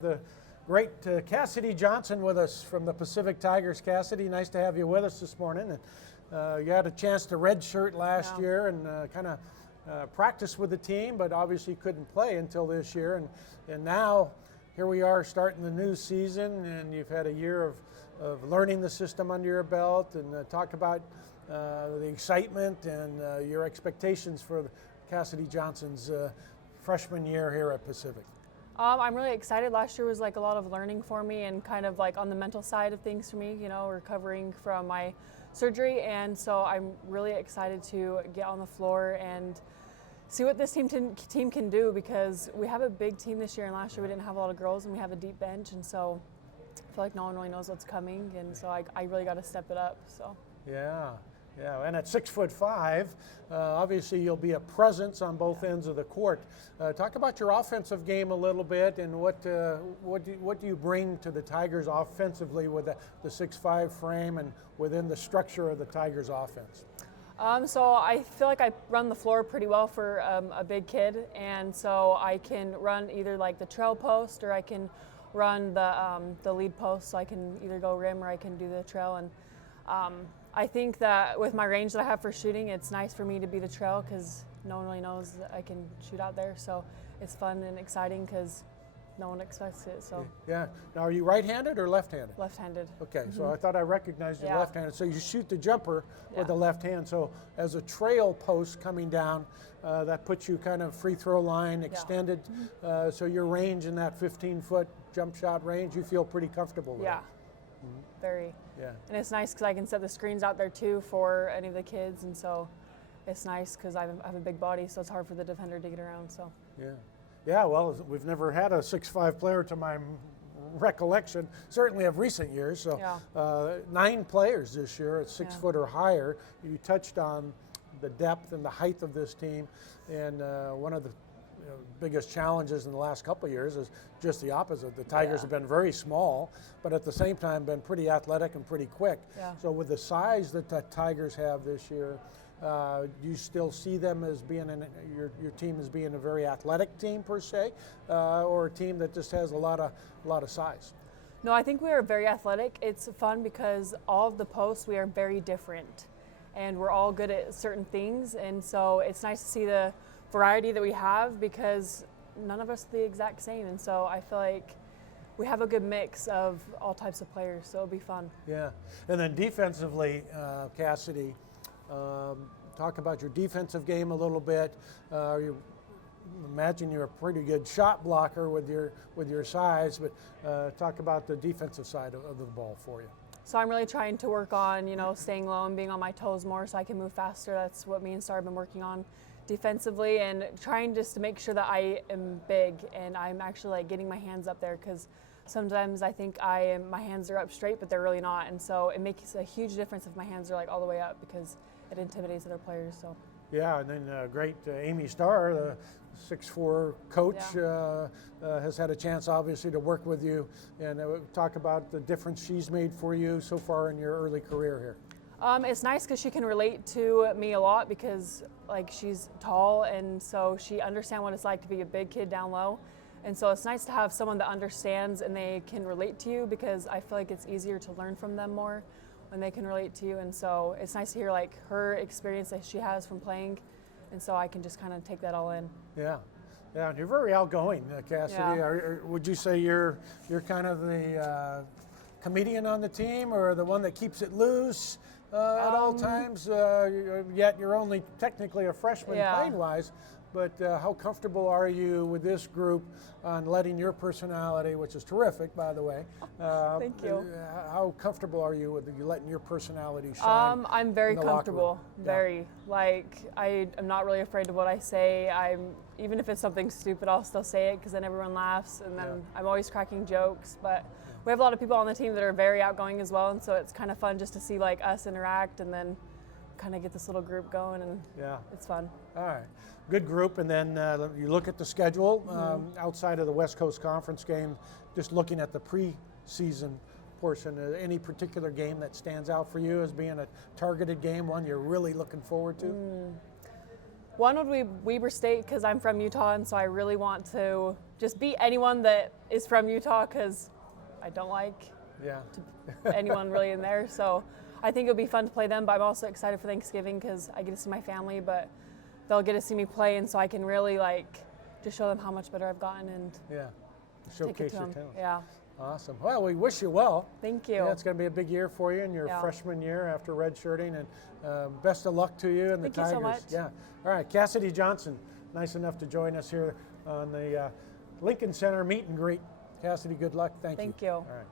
The great Cassidy Johnson with us from the Pacific Tigers. Cassidy, nice to have you with us this morning. And you had a chance to redshirt last year and kind of practice with the team, but obviously couldn't play until this year. And now here we are starting the new season, and you've had a year of learning the system under your belt. And talk about the excitement and your expectations for Cassidy Johnson's freshman year here at Pacific. I'm really excited. Last year was like a lot of learning for me and kind of like on the mental side of things for me, you know, recovering from my surgery. And so I'm really excited to get on the floor and see what this team can do, because we have a big team this year, and last year we didn't have a lot of girls and we have a deep bench. And so I feel like no one really knows what's coming. And so I really got to step it up. So. Yeah. Yeah, and at 6'5", obviously you'll be a presence on both ends of the court. Talk about your offensive game a little bit, and what do you bring to the Tigers offensively with the 6'5" frame and within the structure of the Tigers offense? So I feel like I run the floor pretty well for a big kid, and so I can run either like the trail post or I can run the lead post. So I can either go rim or I can do the trail. And I think that with my range that I have for shooting, it's nice for me to be the trail because no one really knows that I can shoot out there. So it's fun and exciting because no one expects it. So yeah. Now, are you right-handed or left-handed? Left-handed. Okay, so I thought I recognized you left-handed. So you shoot the jumper with the left hand. So as a trail post coming down, that puts you kind of free throw line extended. So your range in that 15-foot jump shot range, you feel pretty comfortable with it. Very. Yeah. And it's nice because I can set the screens out there too for any of the kids, and so it's nice because I have a big body, so it's hard for the defender to get around. So. Yeah. Yeah. Well, we've never had a 6'5" player to my recollection, certainly of recent years. So 9 players this year at 6 foot or higher. You touched on the depth and the height of this team, and one of the biggest challenges in the last couple of years is just the opposite. The Tigers have been very small, but at the same time been pretty athletic and pretty quick. So with the size that the Tigers have this year, do you still see them as being your team as being a very athletic team per se, or a team that just has a lot of size? No, I think we are very athletic. It's fun because all of the posts, we are very different, and we're all good at certain things, and so it's nice to see the variety that we have because none of us are the exact same, and so I feel like we have a good mix of all types of players, so it'll be fun. Yeah, and then defensively, Cassidy, talk about your defensive game a little bit. Imagine you're a pretty good shot blocker with your size, but talk about the defensive side of the ball for you. So I'm really trying to work on, staying low and being on my toes more so I can move faster. That's what me and Star have been working on defensively, and trying just to make sure that I am big and I'm actually like getting my hands up there, because sometimes I think my hands are up straight but they're really not, and so it makes a huge difference if my hands are like all the way up because it intimidates other players. So yeah, and then great Amy Starr, the 6'4" coach, has had a chance obviously to work with you, and talk about the difference she's made for you so far in your early career here. It's nice because she can relate to me a lot because like she's tall, and so she understands what it's like to be a big kid down low. And so it's nice to have someone that understands and they can relate to you, because I feel like it's easier to learn from them more when they can relate to you. And so it's nice to hear like her experience that she has from playing, and so I can just kind of take that all in. Yeah. Yeah, and you're very outgoing, Cassidy. Would you say you're kind of the comedian on the team, or the one that keeps it loose at all times? Yet you're only technically a freshman playing-wise, but how comfortable are you with this group on letting your personality, which is terrific, by the way. Thank you. How comfortable are you with you letting your personality shine? I'm very comfortable. Very. Like, I'm not really afraid of what I say. Even if it's something stupid, I'll still say it because then everyone laughs, and then I'm always cracking jokes. But we have a lot of people on the team that are very outgoing as well, and so it's kind of fun just to see like us interact and then kind of get this little group going, and it's fun. All right, good group. And then you look at the schedule outside of the West Coast Conference game, just looking at the preseason portion. Any particular game that stands out for you as being a targeted game, one you're really looking forward to? One would be Weber State because I'm from Utah, and so I really want to just beat anyone that is from Utah because I don't like anyone really in there. So I think it'll be fun to play them, but I'm also excited for Thanksgiving because I get to see my family, but they'll get to see me play, and so I can really just show them how much better I've gotten and showcase your talent. Yeah. Awesome. Well, we wish you well. Thank you. Yeah, it's going to be a big year for you in your freshman year after redshirting, and best of luck to you and the Tigers. Thank you so much. Yeah. All right, Cassidy Johnson, nice enough to join us here on the Lincoln Center meet and greet. Cassidy, good luck. Thank you. Thank you. All right.